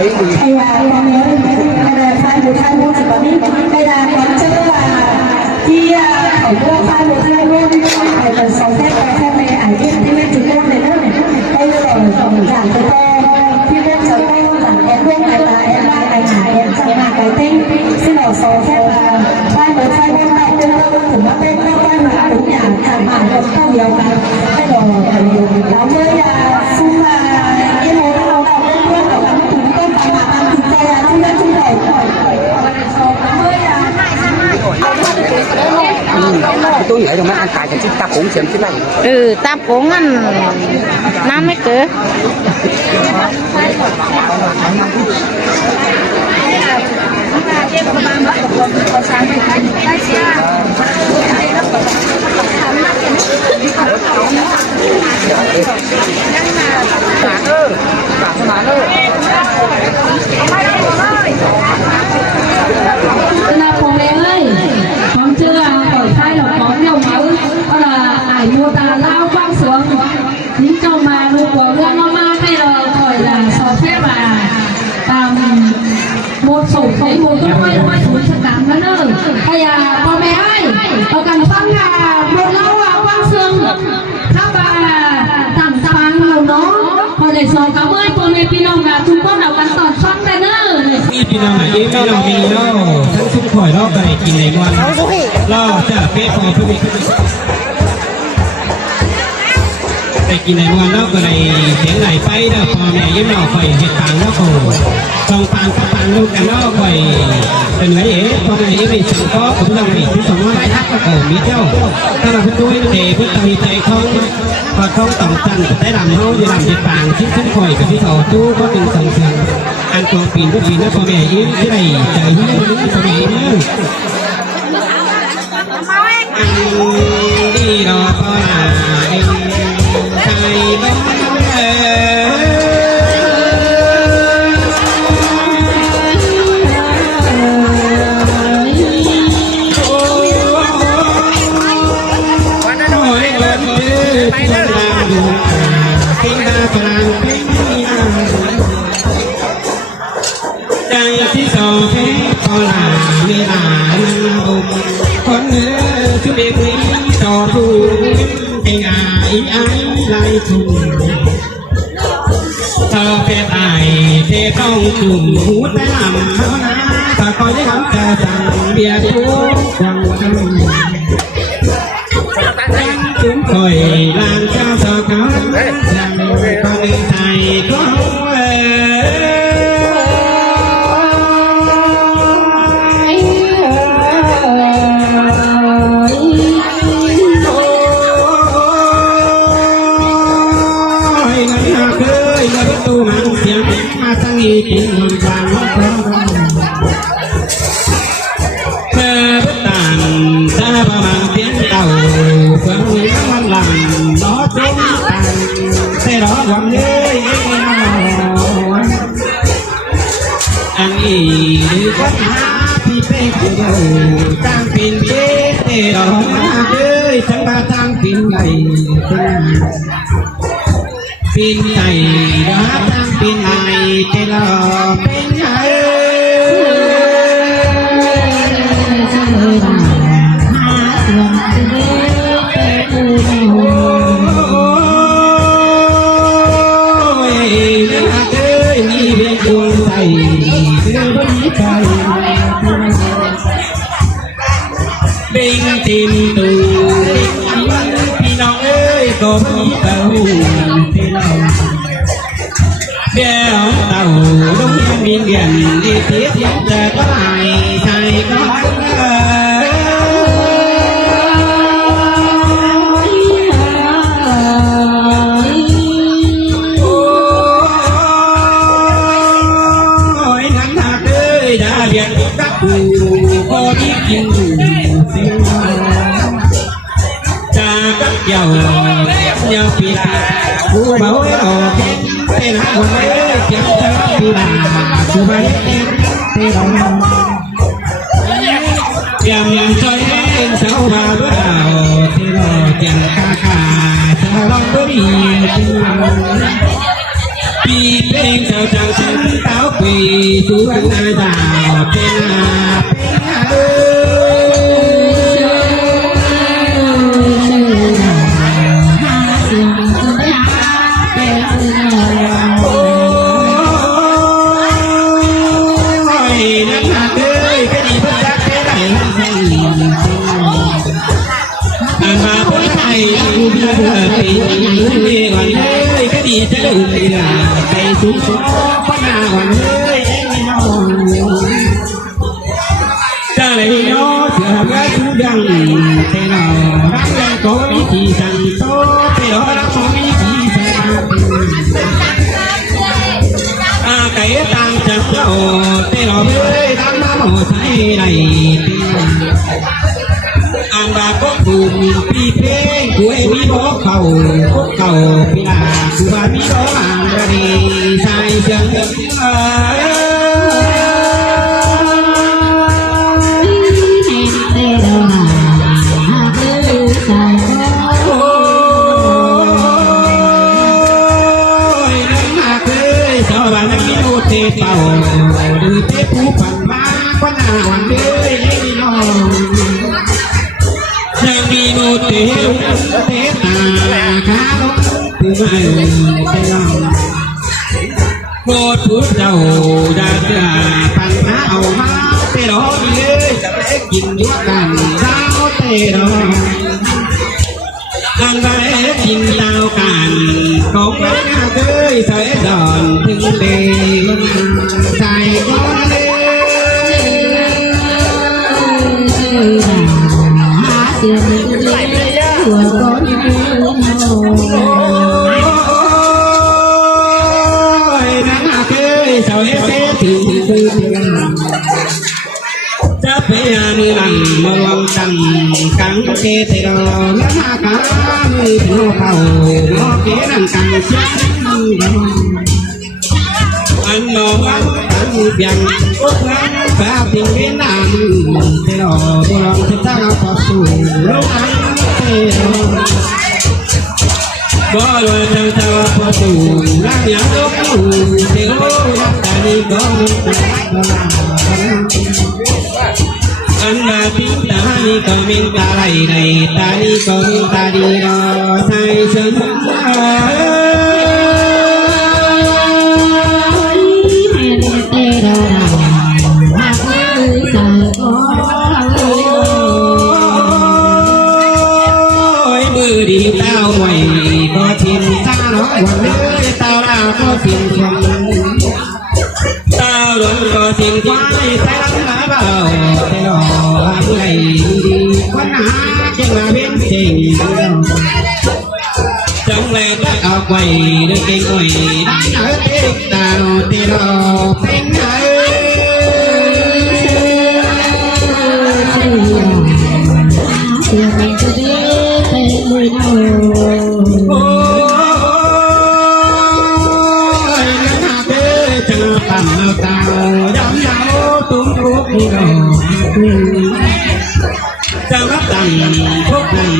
đấy thì hay là con nhớ hay là hai môn chỉ có đi hay là con chơi là khi ở mua hai môn phải cần sáu phép và theo này ảnh biết thì lên chúng con này nữa này đây là giảng cho con khi con cháu con giảng em luôn này là em lại ảnh em chẳng là cái tên xin ở sáu phép là hai môn này tên con thử bắt tên con mà đúng nhà chẳng hạn được không nhiều cả hay là nó mới xung là em muốn học đạo con luôn ở các thứ con phải làm thực tế là không nên không thể tôi nghĩ rằng mấy anh tài thì chúng ta cũng xem thế này ta cũng ăn năm mấy cửa là phòng em ơi phòng chưa là khỏi khai là có nhiều máu đó là ải mua tà lao quăng xuống những châu mà luôn có gương nó ma hay là khỏi là sò phép là một sổ thấy một cái quay là quay xuống thật cảm đó nữa hay là con bé ơi ở cần phân là một lâu quăng xương khắp là tặng tặng nhiều nó còn để sò cảm ơn con em pinong là chúng con nào cắn tọt phân đây nữaพี่น้องเองไม่เรามีเนาะทั้งทุกข่อยรอบไปกินในวันรอจะเป๊ะพอพี่ไปกินในวันแล้วก็เลยเสียงไหลไปเด้อพอแม่ยิ้มเราไปเหตุการณ์แล้วก็ต้องปานลูกกันแล้วไปเป็นไงพอแม่ยิ้มไม่ถึงก็ผมต้องไปที่สมมติทักก็มีเจ้าถ้าเราพูดด้วยเด็กพูดตั้งใจเขาพอเขาต้องจันได้ลำเขาได้ลำเหตุการณ์ที่ทุกข่อยกับที่เขาตู้ก็เป็นสังเกตอันตัวปีนก็ปีนแล้วพอแม่ยิ้มที่ไหนใจยิ้มพอแม่ยิ้มอันนี้รอพอเองใจบ้างใจที่สองเพพอลาเวลาบุกคนเนื้อชุดเด็กนี้ต่อทูเองไอ้ไล่ทุ่งเธอเพตายเทต้องจุ่มหูแต่ลำเขานะถ้าคอยได้คำแต่สั่งเบียร์ทุกวันถึงคอยลานเจ้าสาวเขาสั่งก็เลยใจก็กินมันบางเธอต่างเธอประมาณเพียงเต่าเพื่อนเลี้ยงมันหลังล้อจุ้งต่างเธอรอความเย้ยอันนี้ดีกว่าพี่เป็นผู้เดียวตั้งปิ่นเย้เธอรอมาเย้ยฉันมาตั้งปิ่นใหญ่ปิ่นใหญ่รักตั้งปิ่นใหญ่เธอรอเป็นใหญ่เป็นทีมตูพี่น้องเอ้ยก็มีเต่าที่เราเดี๋ยวเต่าลงยังมีเดียนดีเทียบแต่ก็หายใจก็กินจากกับเยาปีตาผู้เบาเออเป็นหาคนไม่เกี่ยวกับปีตาผู้ไม่เป็นเรายังใจเป็นสาวมาเบาที่เราจังคาจะลองดูดีปีเป็นสาวจังฉันเต้าปี สุวรรณดาวเป็นก็ดีจะดูดีล่ะไปสุขสมพนาวันเฮ้ยน้องจะเลยน้องเสือแก่ทุกอย่างเท่ารักแรงก็มีที่สั่งโตเท่ารักก็มีที่สั่งไก่ต่างจากเราเท่าเฮ้ยทำมาหมดใช้ไรอันดาก็ถูกปีเพลงคุยมีบอกเก่าพี่ลาคือว่ามีร้องอันระดีใส่เสียงเป่าดูเทผู้ฝันมาก็น่าหวังเลยน้องยังมีโนเทเทตาขาลงถึงไม่ได้ลองโปรดพูดเจ้าดาดาปัญหาเอามาเตะร้องเลยจะไปกินด้วยกันเท้าเตะร้องอันใดกินเท้ากันของไม่น่าเคยใส่ดอนถึงเดมันใส่ก้อนเล่เสียงเล็กหัวก้อนนั่งเคยเสาเอเซถึงจะพยายามหลังมาวางตังกังเกตรอและหากามือถึงเขาโลเกนังกังเชื่ออันนอวันอันยังอุกอันแบบทิ้งเวียนนานเตรอบุรังที่ตั้งพอสู่โลกันเตรอบ่รวยจังเจ้าพอสู่รักยังลูกเตรอรักแต่นี่ก็ไม่อันดาพิตานี่ก็มิตาไหลในตานี่ก็มิตาดีรอใส่เชิญมือดีเต้าไว้ก็ทิ้งตาหน่อยวันนี้เต้าลาก็ทิ้งความเต้าหลงก็ทิ้งควายใส่ลำหน้าเบาแต่รออะไรดีคนหาเจ้ามาเป็นจริงจังเลยก็เอาไว้ด้วยเก่งหน่อยได้หน่อยเด็กตาโนตีรอเป็นไงโอ้ยนะเด้อจะทำเอาตาดำยาวตุ้มทุกที่เราจะรับตังพวกนั้น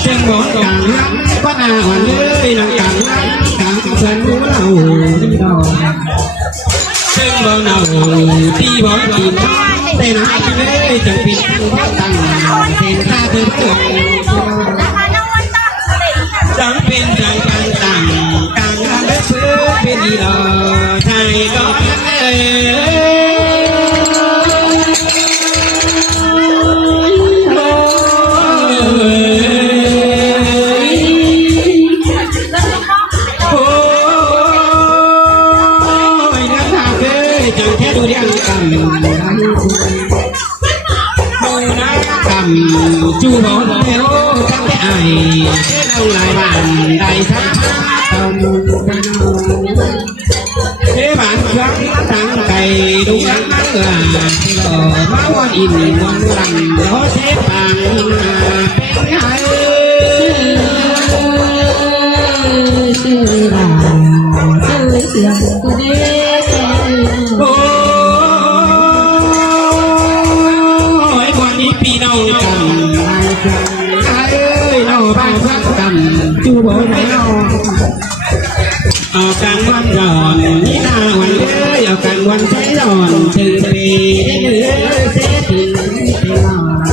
เชียงหมอนกลางรักก็น่าหวั่นเลยนังกลางรักกลางเส้นหัวเราที่เราเชียงบ่เนาที่บ่กินแต่น้ำเลยจะปิดพักตังเส้นตาเธอเพื่อนจำเป็นจังการต่างกลางรักและเพื่อเป็นดีเราใจก็ดูเรื่องกรรมดูนะกรรมจูบอนเทโอตั้งแต่ไอเล่าลายบ้านได้สักตำกันเทบ้านครั้งตั้งไก่ดูรักนักเอือที่หล่อมาวันอินวันหลังโอเชฟปังเป็นไงชื่อเสียงกูเด้โอ้ยวันนี้พี่น้องกันเอ้ยเราบ้านรักกันจูบไหนเรา เอาการวันร้อนนี่นาวันเอ้ยเอาการวันใช้ร้อนถึงปีได้เนื้อเสียถึงปีนอน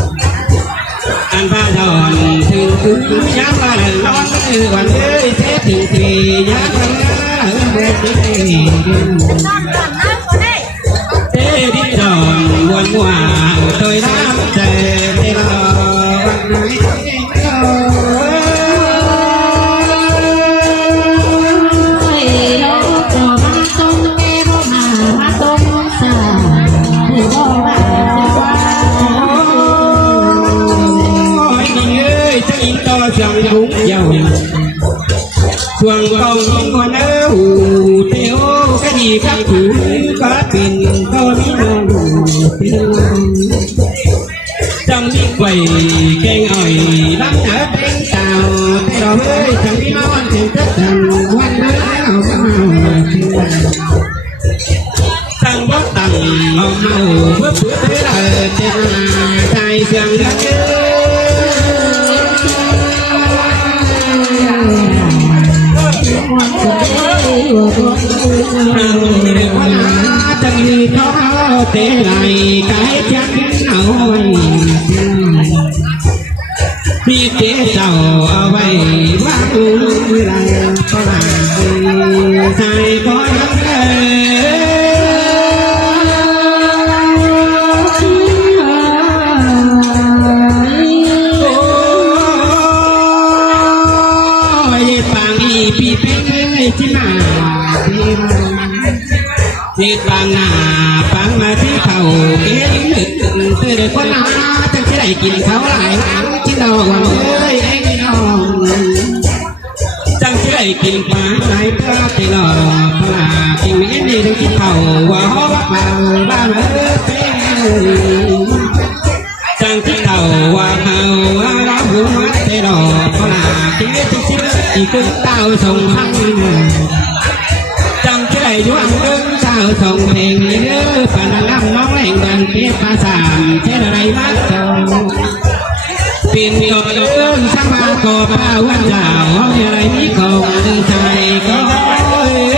การบ้าร้อนถึงคืนย้ำมาเดินร้อนคือวันเอ้ยเสียถึงปีย้ำมาเมื่อที่เตดิดอนวนหัวโดยน้ำใจเตลอวันไหนchẳng đúng giàu chuồng công con áo tiêu cái gì các thứ có tiền có biết đâu trong đi quầy cây ỏi lắm ở bên tàu tàu ơi chẳng biết nó ăn tiền tất thành quan đứa nào sang bót tầng màu màu bước bước thế là tên trai sương đất chân đi khó tế lại cái chắc nổi đi kế sầu ở vậy bác là có là sai có lắm Hãy subscribe cho kênh Ghiền Mì Gõ để không bỏ lỡ trong cái này chú ăn đứng sao sòng thèn nhớ và là năm nóng hẹn đoàn kia pha sàm thế là đây mát rồi tiền rồi ơn sáng ba cò ba quan giàu như này biết còn đừng xài có